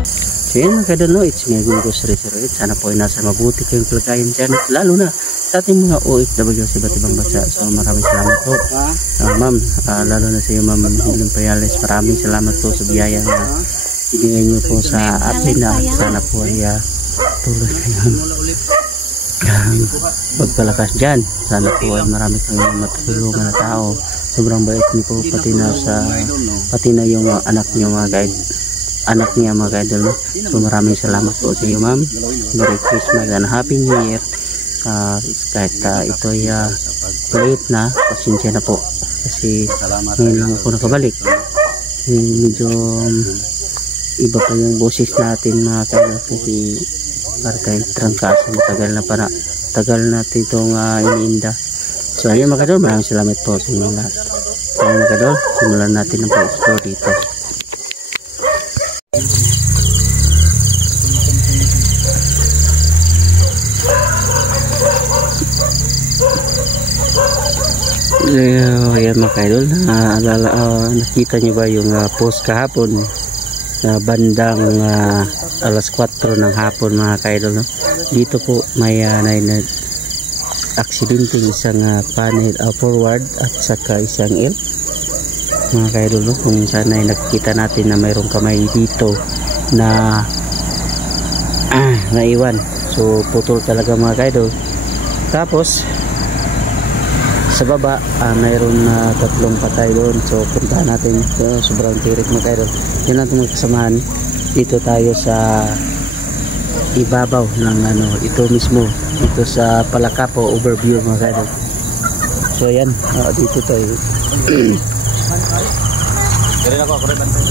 So yun mga kadol, no? It's me, Gulgos Research. Sana po ay nasa mabuti kayong kalagayan dyan, at lalo na sa ating mga OFW sa iba't ibang bansa. So maraming salamat po, ma'am, lalo na sa iyo, ma'am Helen Payales. Maraming salamat po sa biyaya na ibigay niyo po sa atin, na sana po ay tuloy kayong pagpalakas dyan. Sana po ay marami kayong matulungan na tao. Sobrang bait niyo po, pati na yung anak niyo mga guide. Anak niya mga idol. So maraming salamat po sa iyo, ma'am. Merry Christmas and Happy New Year. Kahit ito ay late na, pasensya na po kasi ngayon lang ako nakabalik. Medyo iba pa yung boses natin mga idol, kasi para kayong trangkaso, tagal natin itong iniinda. So ayun mga idol, maraming salamat po sa inyo lahat. So mga idol, simulan natin ang pag-explore dito. Ayan mga kaidol, nakita nyo ba yung post kahapon na bandang alas 4 ng hapon mga kaidol, no? Dito po may aksidente, isang panel forward at saka isang L mga kaidol, no? Kung saan ay nakikita natin na mayroong kamay dito na naiwan. So putol talaga mga kaidol. Tapos sa baba mayroon na 3 patay doon. So puntahan natin, sobrang tirik mga kaidol. Yan natin magkasamahan. Dito tayo sa ibabaw ng ito mismo, dito sa Palakapo overview mga kaidol. So yan, dito tayo. Kaya ako rin bantay.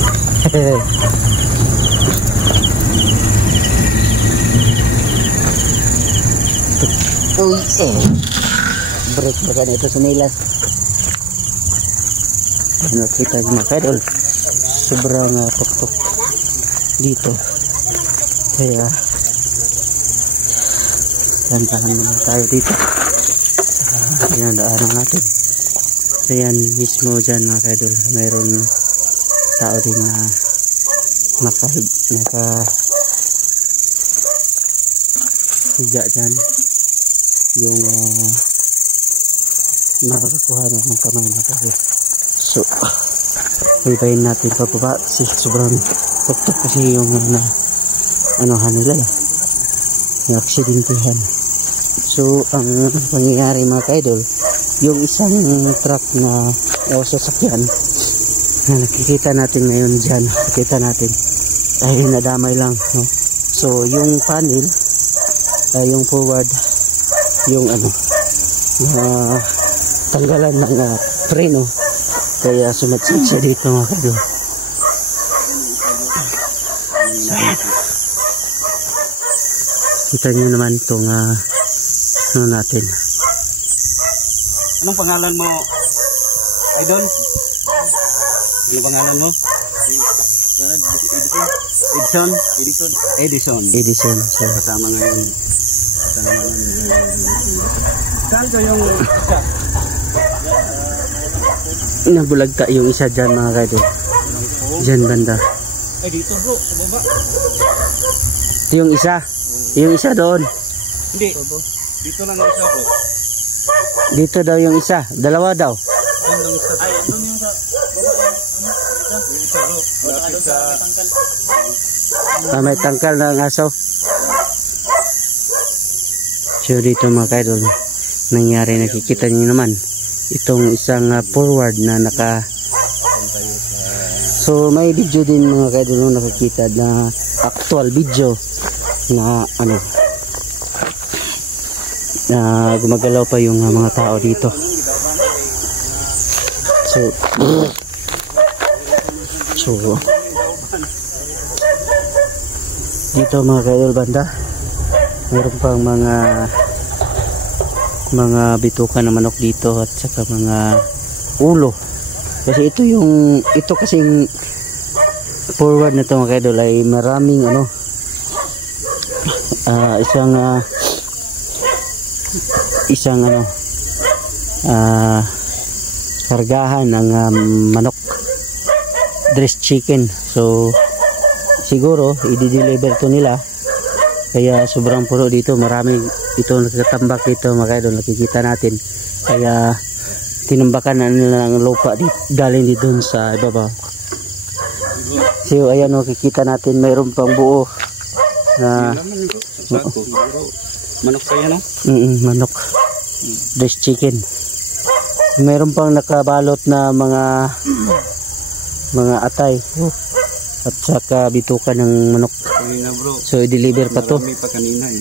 Break baka na ito sa Nilas. Kita mga kaidol, sobrang tuktok dito, kaya lantahan naman tayo dito. Yan daanan natin. So yan mismo dyan mga kaidol, mayroon tao din na nakahiga dyan. Yung nakakuha na ng kamay na kasi. So ibayin natin pababa kasi sobrang tuktok, kasi yung anuhan nila yung aksidentihan. So ang pangyayari mga kaidol, yung isang truck na sasakyan na nakikita natin ngayon dyan, nakikita natin ay nadamay lang, no? So yung panel, yung forward, yung tanggalan ng preno, kaya sumatsik siya dito mga kaidol. So ayan, kita nyo naman itong natin. Anong pangalan mo, idol? Anong pangalan mo? Edison. So kasama ngayon. Saan ko yung isa? Nabulagta yung isa dyan mga kaidol. Dyan banda. Ay dito bro, sa baba. Ito yung isa. Yung isa doon. Hindi. Dito lang yung isa bro. Dito daw yung isa. Dalawa daw. Doon isa. Ay, doon yung sa baba. Yung isa bro. Malapit sa tangkal. May tangkal ng aso. So dito mga kaidol, nangyari, nakikita niyo naman itong isang forward na so may video din mga kaidol, nakikita na actual video na na gumagalaw pa yung mga tao dito. So dito mga kaidol banda, mayroon pang mga bituka na manok dito, at saka mga ulo, kasi ito kasing forward na ito mga kaidol ay maraming isang kargahan ng manok, dressed chicken. So siguro i-deliver to nila. Kaya sobrang puno dito, marami ito nakatambak dito mga idol, nakikita natin. Kaya tinambakan na nila ng lupa galing dito sa ibabaw. So ayan, nakikita natin mayroon pang buo na Manok kaya no? Manok. Fresh chicken. Mayroon pang nakabalot na mga atay. At saka bituka ng manok. Kanina bro. So i-deliver pa to. Marami pa kanina eh.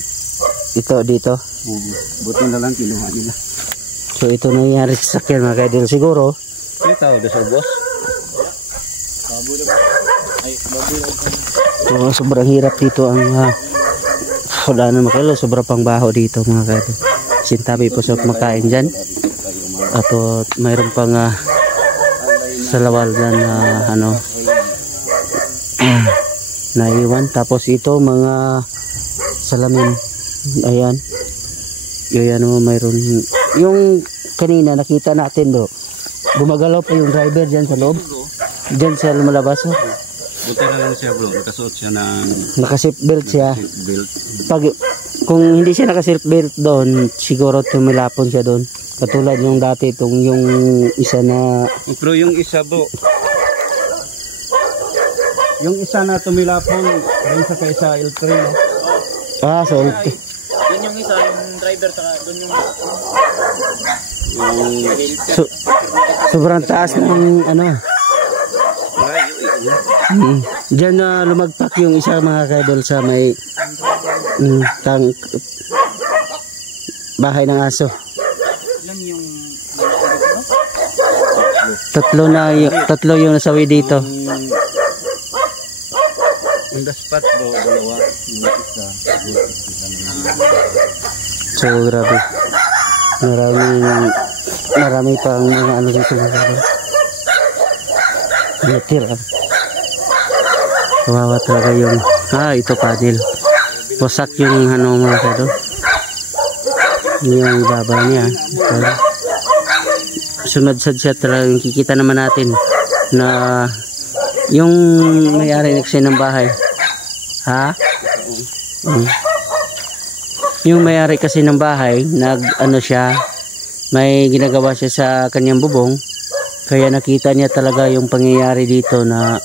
Ito dito. Buti na lang kinuha nila. So ito nangyari sa sakyan mga kaidol. Siguro. May tao doon sa boss. So, sobrang hirap dito ang daanan mga kaidol. Sobrang pang baho dito mga kaidol. Sintabi po sa kumakain dyan. At mayroon pang salawal dyan na naiwan. Tapos ito mga salamin. Ayan. Ayan mayroon. Yung kanina nakita natin gumagalaw pa yung driver dyan sa loob. Dyan sa lumalabas. Buti na lang siya bro. Nakasuot siya ng naka-seatbelt siya. Seatbelt. Kung hindi siya naka-seatbelt doon, siguro tumilapon siya doon. Katulad yung dati yung isa na. Pero yung isa bro. Yung isa na tumilapon doon sa kaisa L3 no? So Doon yung isa, yung driver, saka doon yung sobrang taas ng Diyan na lumagpak yung isa mga kaidol sa may bahay ng aso. lang yung Tatlo yung nasawi dito. On the spot bro, dalawa. Yung isa. So grabe. Marami pang mga dito mga kaidol. Natira. Kawawa talaga yung ito panel. Wasak yung mga kaidol. Yung baba niya. Sunod-sad siya talaga. Kikita naman natin na yung may-ari kasi ng bahay. Yung may-ari kasi ng bahay, siya, may ginagawa siya sa kanyang bubong. Kaya nakita niya talaga yung pangyayari dito na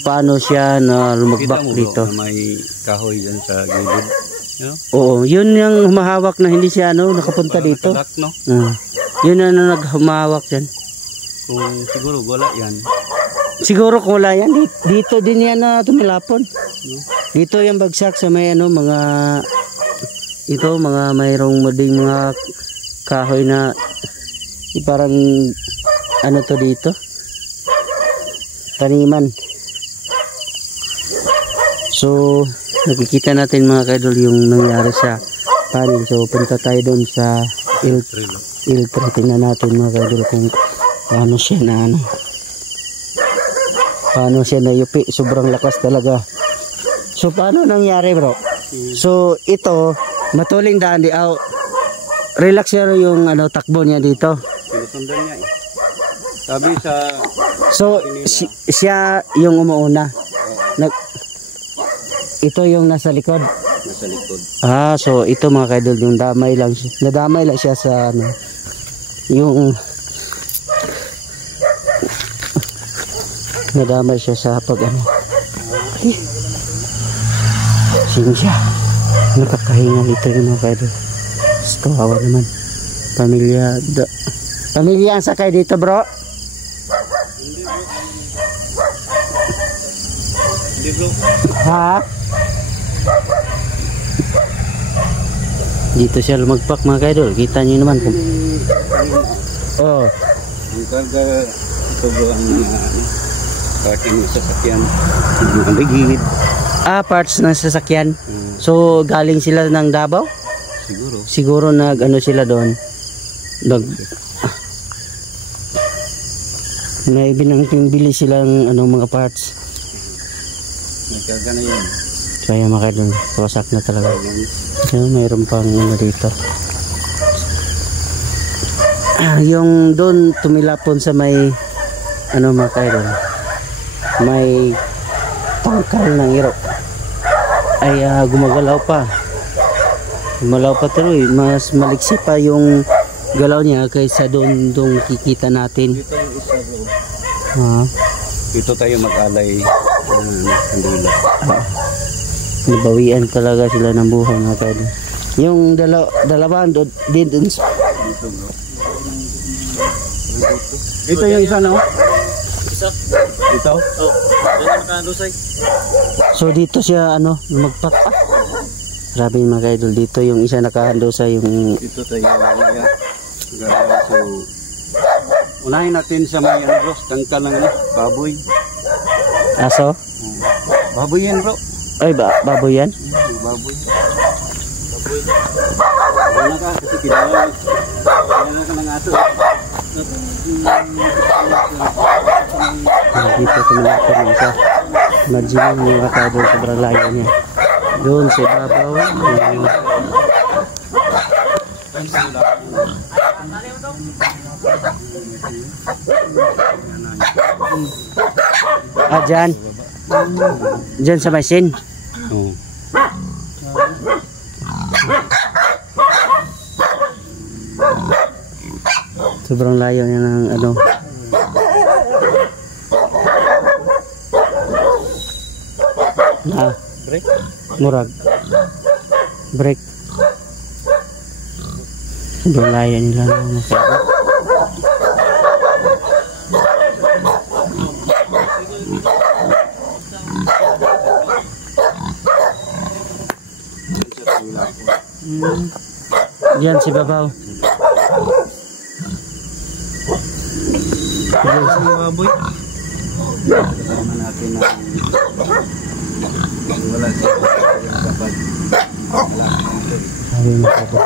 paano siya na lumagbak dito. Na may kahoy dyan sa gilid. Oo, yun yung humahawak na hindi siya nakapunta dito. Tadak, no? Yun na naghumahawak dyan. Kung siguro wala yan. Siguro kung wala yan, dito din yan na tumilapon. Dito yung bagsak sa may mga mayroong mading mga kahoy na parang to dito. Taniman. So, nakikita natin mga kaidol yung nangyari sa panel. So, punta tayo doon sa L3. Tingnan natin mga kaidol kung paano siya nayupi. Sobrang lakas talaga. So, paano nangyari bro? So, ito, matuling daan relax siya yung takbo niya dito. Sinusundan niya eh. Sabi sa... So, siya yung umuuna. Ito yung nasa likod. Nasa likod. So ito mga kaidol, yung damay lang siya. Nadamay lang siya sa yung nadamay siya sa siya. Nakakahinga dito yung mga kaidol. Kawawa naman. Pamilya ang sakay dito bro. Hindi bro. Dito siya lumagpak mga kaidol. Kita nyo naman kung ang karga ito bro ang parking ng sasakyan, mga ligid. Parts ng sasakyan. So galing sila ng Davao? Siguro sila doon. May bili silang mga parts. Nagkarga na yun. So ayan mga kaidol, wasak na talaga. So, mayroon pang dito. Yung doon tumilapon sa may mga kaidol, may tangkal ng iro ay gumagalaw pa. Gumalaw pa tuloy. Mas maliksi pa yung galaw niya kaysa doon kikita natin. Dito yung isa bro. Dito tayo mag-alay ng dila. Nabawian talaga sila ng buhay mga kaidol. Yung dalawa din dun. Dito bro. Ito yung isa no? Isa. Ito? Oh. Yan ang nakandusay. So dito siya magpak. Grabe mga kaidol, dito yung isa nakahando sa yung... Ito tayo mamaya. So, unahin natin sa may bro, tangkal ng baboy. Aso? Baboy yan bro. Ay, baboy yan? Baboy. Wala ka kasi kilala ka ng aso. Dito tumilapin yung isa. Imagine yung mga kaidol, sobrang layo niya. Doon sa ibabaw. Dyan. Dyan sa masin. Oo. Sobrang layo niya ng Break? murag. Break. Sobrang layo nila ng masyado. Diyan si babaw. Diyan sa baboy. Kasama natin na wala siya kapag Sabi mo ko.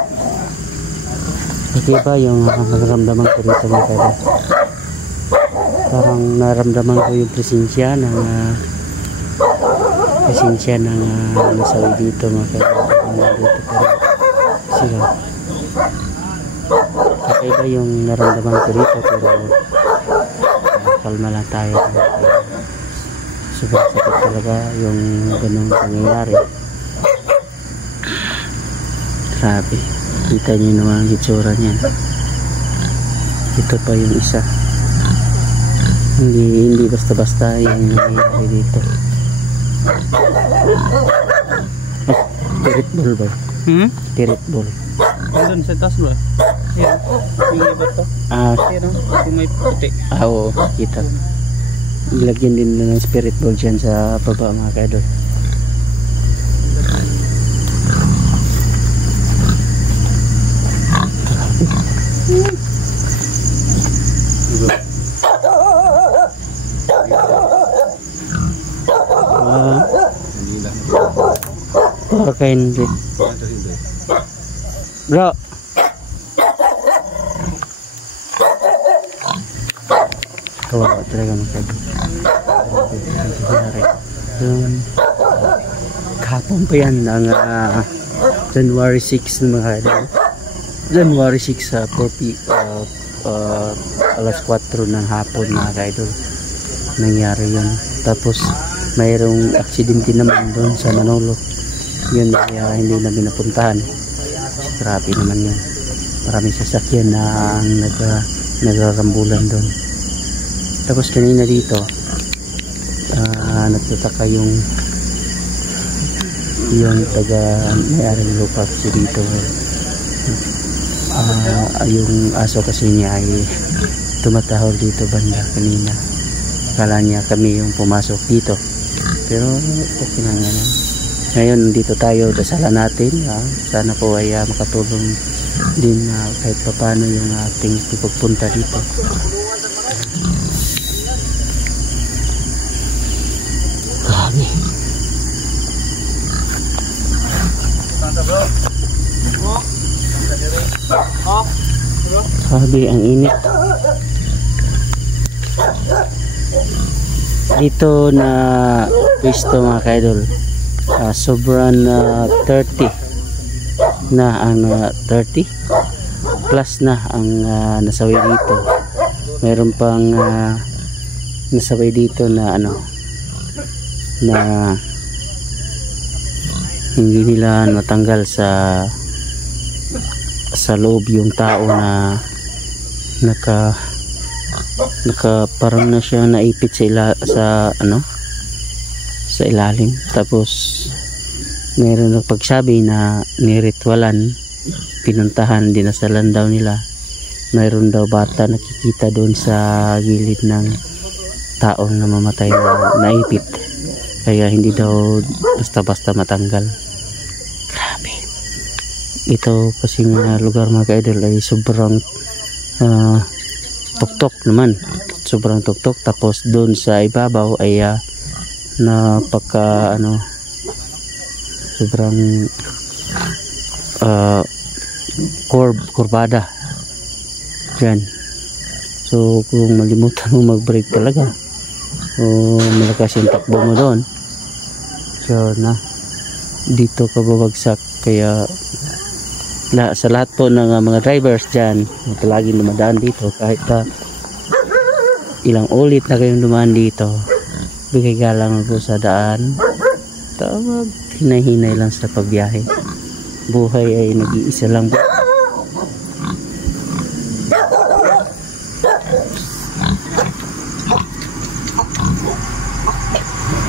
Okay ba yung nararamdaman ko rito mga kaidol? Parang naramdaman ko yung presensya ng nasawi dito mga kaidol. Dito pero sila. Okay ba yung naramdaman ko rito pero kalma lang tayo. Sobrang sakit talaga yung ganung pangyayari. Grabe. Kita niyo naman ang hitsura niyan. Ito pa yung isa. Hindi basta-basta yung nangyayari dito. Tirit ball ba? Tirit ball. Doon sa taas ba? Yan. Yung iba to. Yan o. Yung may puti. Oo. Kita. Ilagyan din na ng spirit ball dyan sa baba mga kaidol. Okay, hindi. Bro. Kawawa talaga magkabit. Kahapon pa yan ng January 6 mga kaidol. January 6 sa 4 alas 4 ng hapon mga kaidol. Nangyari yun. Tapos mayroong aksidente naman doon sa Manolo. Yun hindi namin napuntahan. Grabe naman yun. Maraming sasakyan na nagrarambulan doon. Tapos kanina dito nagtataka yung may-aring lupa kasi dito. Yung aso kasi niya ay tumatahol dito banda kanina. Kala niya kami yung pumasok dito. Pero okay lang yan. Ngayon dito tayo, dasalan natin. Sana po ay makatulong din kahit paano yung ating pagpunta dito. Grabe. Grabe ang init. Dito na pwesto mga kaidol. Sobrang 30 na ang 30 plus na ang nasawi dito. Meron pang nasawi dito na na hindi nila matanggal sa loob yung tao na naka parang na siya naipit sa ilalim. Tapos meron nagpagsabi na niritwalan, pinuntahan, dinasalan daw nila. Mayroon daw bata nakikita doon sa gilid ng taong namamatay na naipit, kaya hindi daw basta-basta matanggal. Grabe. Ito kasing lugar mga ka-idol ay sobrang tuktok naman, sobrang tuktok. Tapos doon sa ibabaw ay napaka sobrang kurbada dyan. So kung malimutan mo mag-brake talaga o malakas yung takbo mo doon, sure na dito ka babagsak. Kaya sa lahat po ng mga drivers dyan na laging dumadaan dito, kahit ilang ulit na kayong dumaan dito, bigay galang po sa daan. Tawag, hinay-hinay lang sa pagbiyahe. Buhay ay nag-iisa lang po.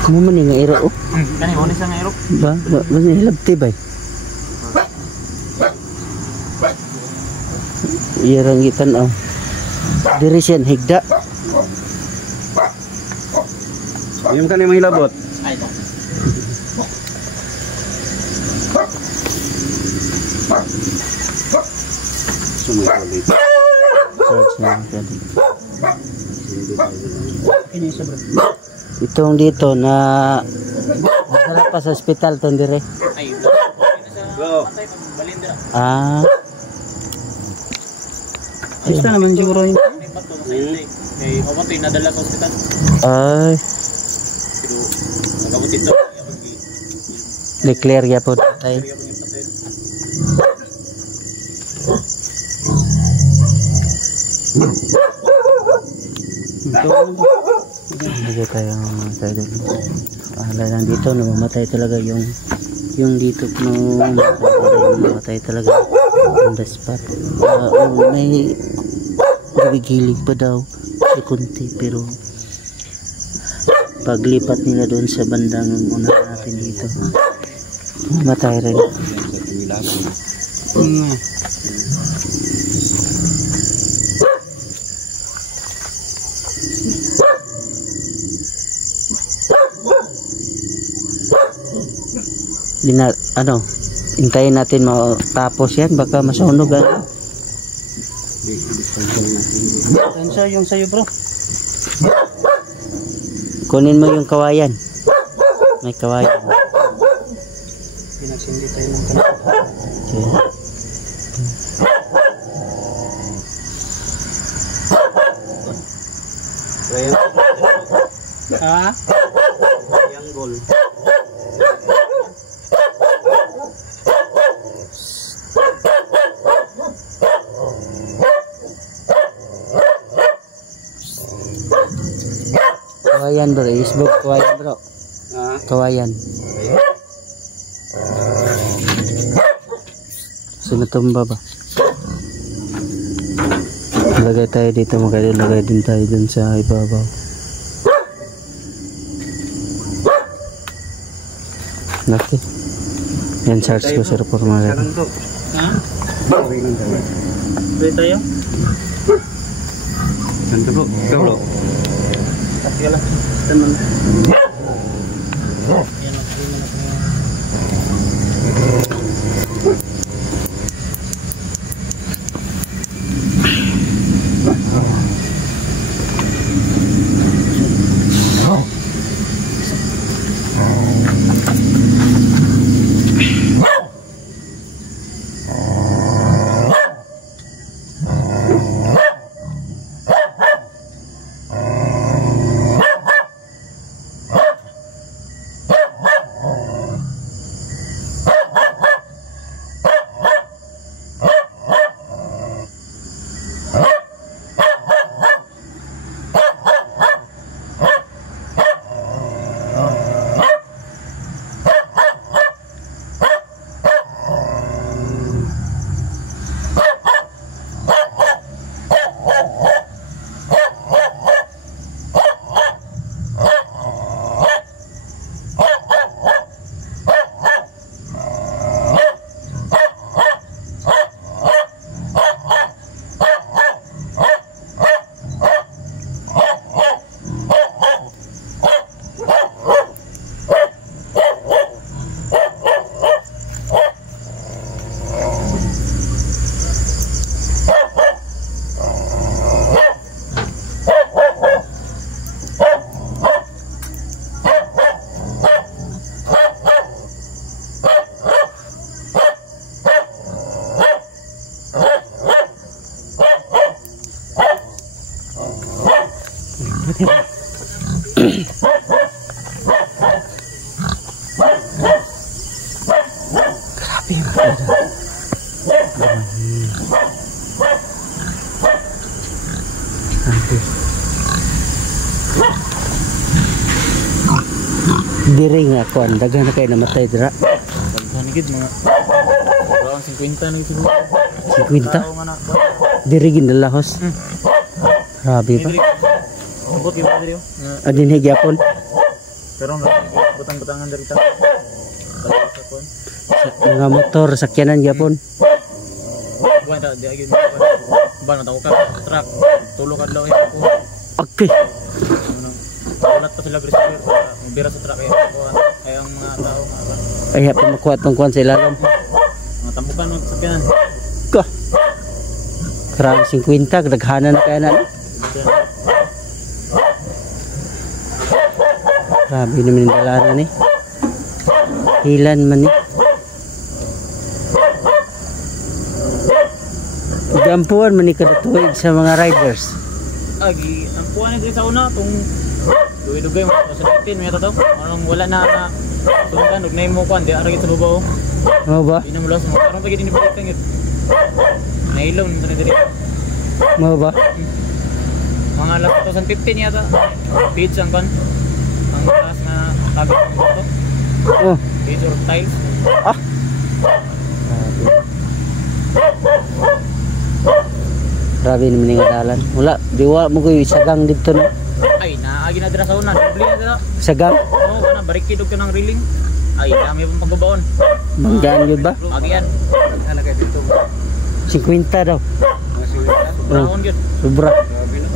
Ano man yung aero? Kani mo ni sa aero? Ba hilabti ba? Iyarang gitan diri siya higda. Yung kani mahilabot. Ay ito. Sumulit. Itong dito na masarap pa sa ospital itong dire. Ay ito. Sa patay pag balindra. Basta naman siguro yun. May bato sa hindi. May mamatay nadala sa ospital. Ay, Pero nagamot ito. declare ya po tayo. Lagay tayo mga idol. Pahala lang dito, namamatay talaga yung dito namamatay talaga on the spot. May gilig pa daw si kunti, pero paglipat nila doon sa bandang una natin dito, mamatay rin. Hintayin natin matapos yan, baka masunog. Saan siya yung sayo bro? Kunin mo yung kawayan, may kawayan. Pinagsindi tayo ng kanila. Okay. Ha? Triangle. Kawayan bro, isbog kawayan bro. Kawayan. Sinatumba ba? Lagay tayo dito mga idol, lagay din tayo dun sa ibabaw. Naki. Yan charge ko sir por mga idol. Ha? Pwede tayo? Ganito bro. Ikaw bro. Sige lang. Taman. Diri nga kuan daghan na kayo namatay dira. Pagkanigid mga around 50 na siguro. 50? Tao nga na. Diri ginalahos. Grabe pa. Abot gyud diri. Adin gyapon. Pero nga butang-butangan diri ta. Mga motor sakyanan gyapon. Buwan ta di gyud. Ban ta ka truck. Tulo kadlaw ako. Okay. Ulat pa sila receiver mabira sa truck ay ang mga tao mga Ay pa makuha tong kuan sa ilalim. mga tambukan ng sakyanan. Ka. Grabe 50 daghanan na kaya na. Grabe naman yung dalanan ni. Ilan man ni. Gampuan man ni kada tuig sa mga riders. Agi ang kuha ni diri sa una kung dugay-dugay mo sa bitin may tato anong wala na tungkan ug nay mo kuan di ara gid sa babaw. Mo ba? Di na mo los mo karon pa gid ni balik tangit. Nailon na diri. Mo ba? Mga last 2015 yata. Page ang kan. Ang last na tabi ng dito. Oh. Page or tiles. Ah. Grabe naman yung dalan. Wala, di wala mo ko yung sagang dito na. Ay naagi na dira sa una, dubli na dira. Sagang? Oo, kana barikid og kanang reeling. Ay dami pang pagbabaon. Manggaan yun ba? Agian. Nalagay dito. 50 daw. Brown gyud. Sobra. Grabe na.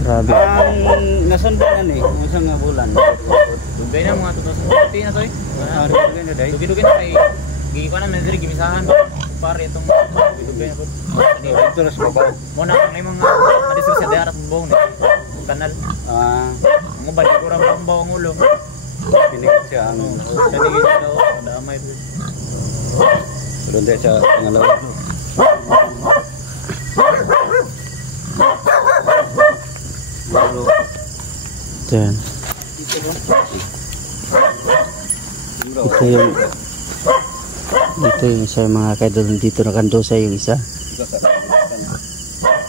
Grabe. Ang nasundan ni unsa nga bulan. Dugay na mga 2015 na to eh. Dugay na day. Dugay na kay giikuan na men diri gimisahan pare itong dugay na po. Dito sa baba. Mo na may mga madisir sa darat bong ni kanal. Mo balik ko ra ang bawang ulo. Pinig siya ang Dali daw damay dito. doon din sa pangalawa. Yan. Ito yung isa yung mga kaidol dito na kandosa yung isa.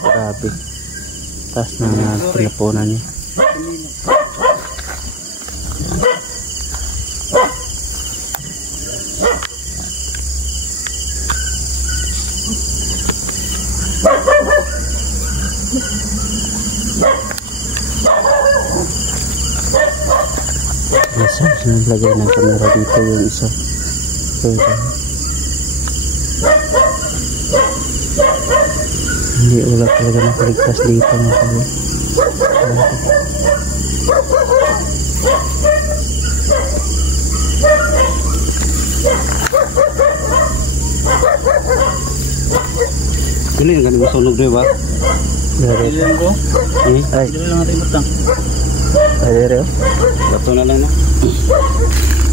Grabe. Taas na pinapunan niya. Nasa naglagay ng kamera dito yung isa. Hindi wala talaga nakaligtas dito mga kaya. Kini kan masunog di ba? Ilan ko? Ay, Dili lang natin butang. ay dere. Bato na lang na.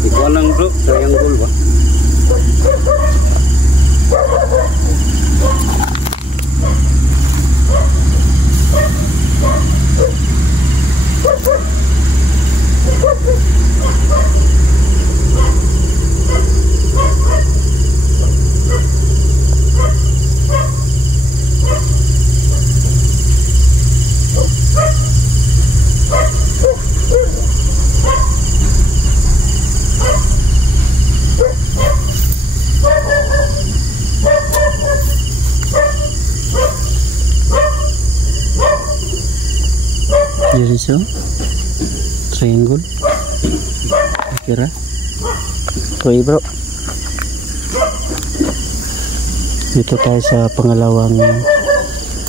Ikaw lang bro, triangle ba? Jadi so, triangle. Kira, tuloy bro. Dito tayo sa pangalawang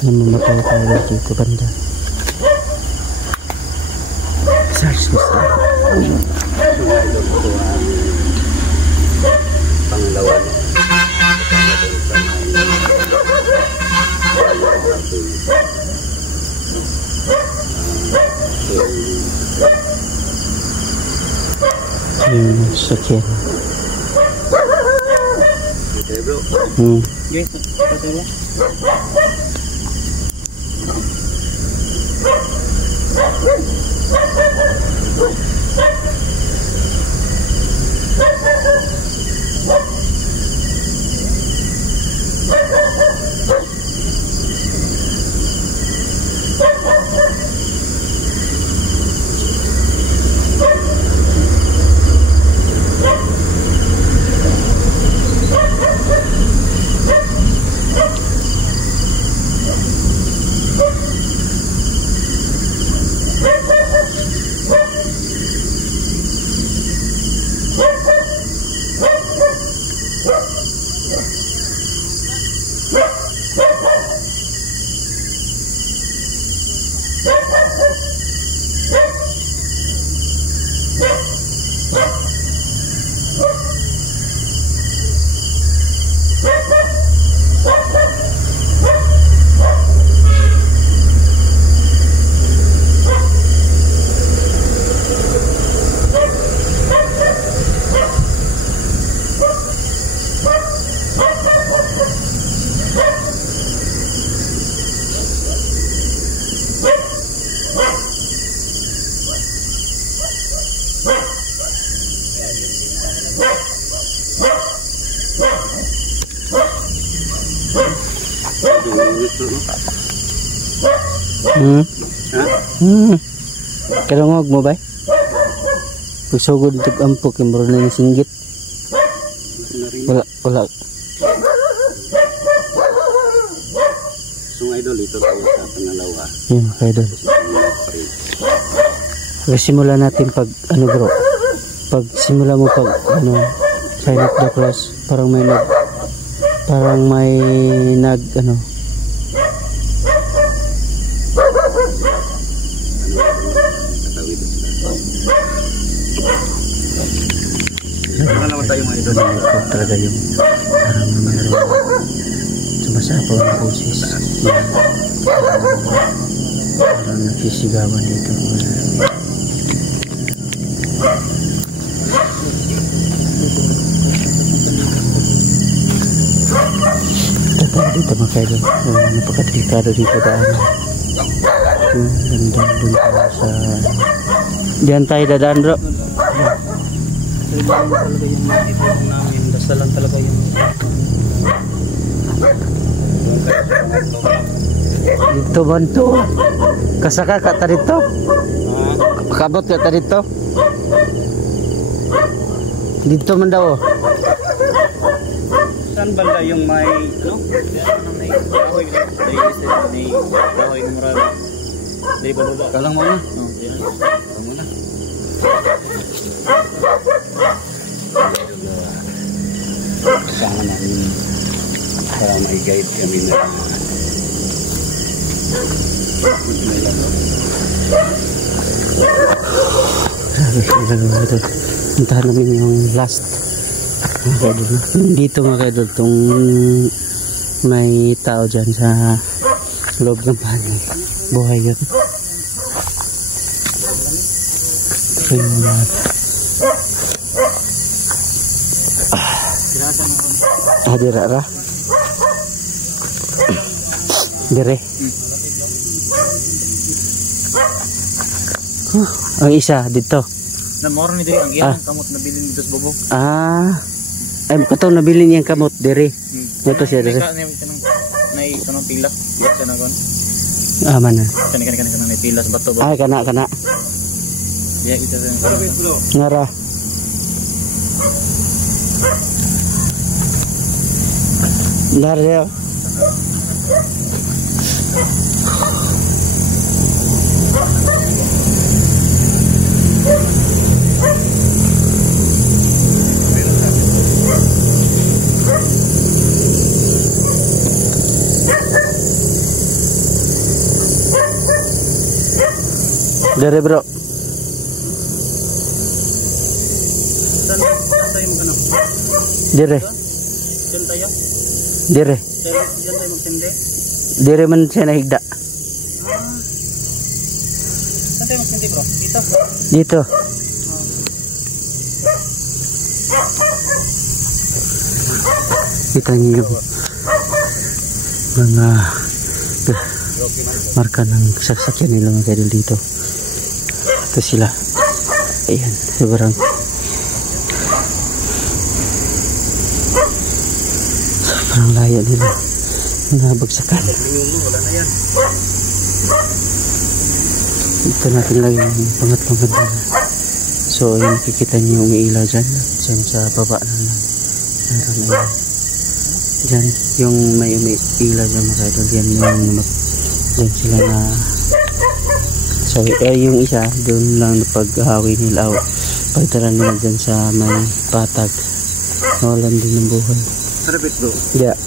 namamatay tayo dito banda. Search this. Pangalawa. Yung sakyan. Okay bro. Yes, kasi ba? Karangog mo ba? Pagsugod ito ampok yung maro na yung singgit. Wala. So idol, ito tayo sa pangalawa. Yun mga idol. Simula natin pag ano bro. Pag simula mo pag ano sign of the cross, parang may nag ano. Pangalawa tayo mga idol. Ito talaga yung parang mayroong sumasapaw ng boses. Parang nagsisigawan dito. Tatawag dito mga kaidol. Napakadelikado dito daan. Ganda dun sa... Diyan tayo dadaan bro. Talaga yung matitulong namin. Dasalan talaga yung... Dito man to. Kasaka ka ta dito. Kabot ka ta dito. Dito man daw. Saan banda yung may... ano? May kahoy mura. Dari baba. Kalang mo na. Oh, yan. Kalang mo na. Kasama namin para may guide kami na puntahan namin yung last dito mga kaidol, itong may tao dyan sa loob ng bahay, buhay yun. Dirara dire. Ang isa dito Na moro ni diri ang iyang kamot na bilin dito sa bubong. Ay kato nabili niyang kamot dire. Ito siya dire. Nay kanang pila. Sa nagon. Man na. Kanang pila sa bato ba. Ay kana. Ya ito din. Ngara. Dari. Dari bro. Saan tayo mag-ano? Dire. Saan tayo? Dire. Diyan tayo magtindi? Dire man siya nahigda. Saan tayo magtindi bro? Dito? Dito. Kita niyo yung mga marka ng sasakyan nila mga kaidol dito. Ito sila. Ayan, sobrang layo nila. Nabagsakan. Ito natin lang yung pangatlong ganda. So, ayan, nakikita niyo yung ilaw dyan. Dyan sa baba na mayroon na yan. Dyan, yung may ilaw dyan mga kaidol. Dyan dyan sila na yung isa doon lang paghahawi nila pagtara nila dyan sa may patag. Nawalan din ng buhay. Sarapit bro? Yeah.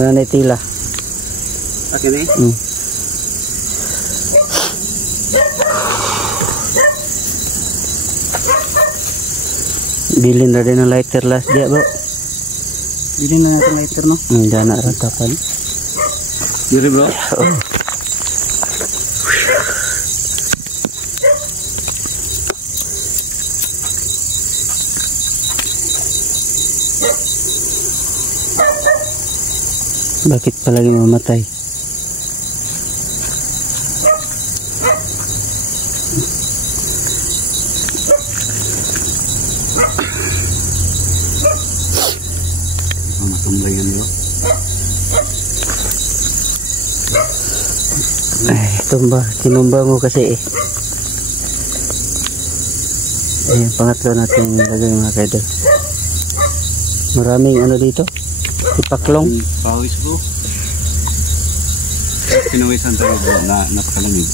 Nanay tila. Akin eh? Bilhin na rin ng lighter last dia bro. Bilhin na natin lighter no. Diyan na ratapan. Diri bro. Oh. Bakit palagi mamatay? Matambay yan bro. Ay, tumba. Tinumba mo kasi eh. Ayan, pangatlo natin lagay mga kaidol. Maraming ano dito? Ipaklong. Pawis bro. Pinawisan tayo bro na napakalamig.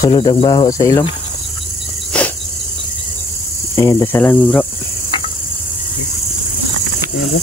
Sulod ang baho sa ilong. Ayan, dasalan mo bro. Ayan bro.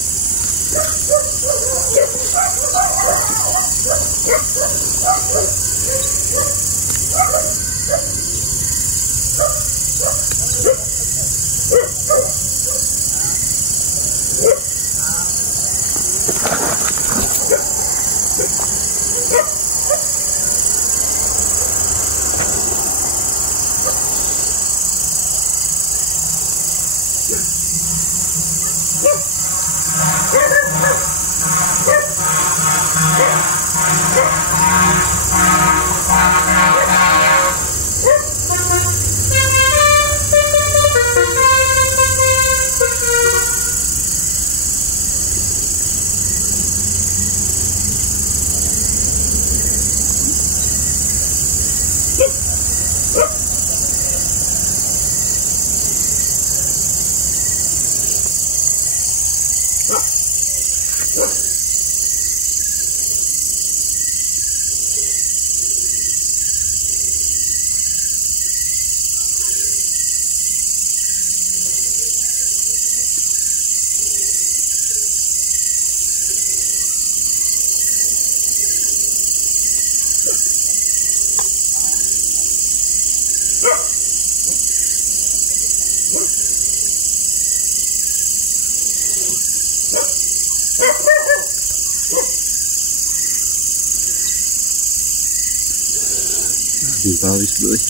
Yung pawis bro eh.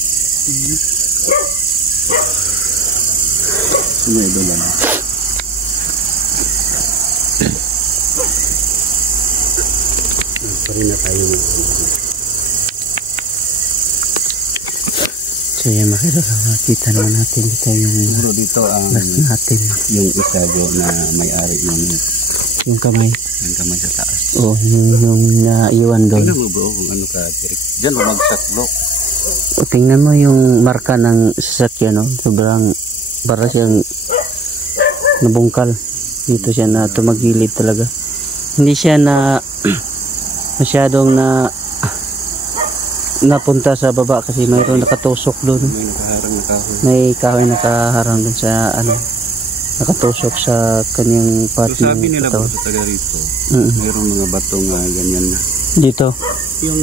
Sumay ba lang? Pari na tayo mga So yan makita nakita naman natin dito yung bro dito ang last natin. yung isa bro na may-ari Yung kamay. yung kamay sa taas. Oo, yung naiwan doon. Tingnan mo bro kung ano ka tirik. Diyan bumagsak bro. O, tingnan mo yung marka ng sasakyan, no? Sobrang para siyang nabungkal. Dito siya na tumagilid talaga. Hindi siya na masyadong napunta sa baba kasi mayroon nakatusok doon. May nakaharang na kahoy. May kahoy nakaharang doon sa ano, nakatusok sa kanyang part So, sabi ng nila bro katawan. sa taga rito, Mm. mayroong mga batong ganyan na. Dito. Yung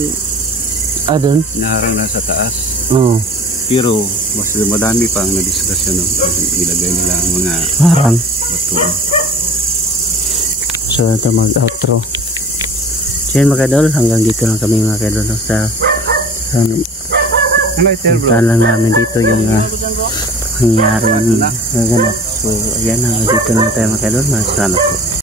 Doon? naharang na sa taas. Oo. Pero mas madami pa ang na-discuss yun. Ilagay nila ang mga Harang. bato. So ito mag-outro. So yun mga kadol, hanggang dito lang kami mga kadol, no? Sa puntahan lang namin dito yung nangyaring naganap. So ayan, hanggang dito lang tayo mga kadol. Maraming salamat po.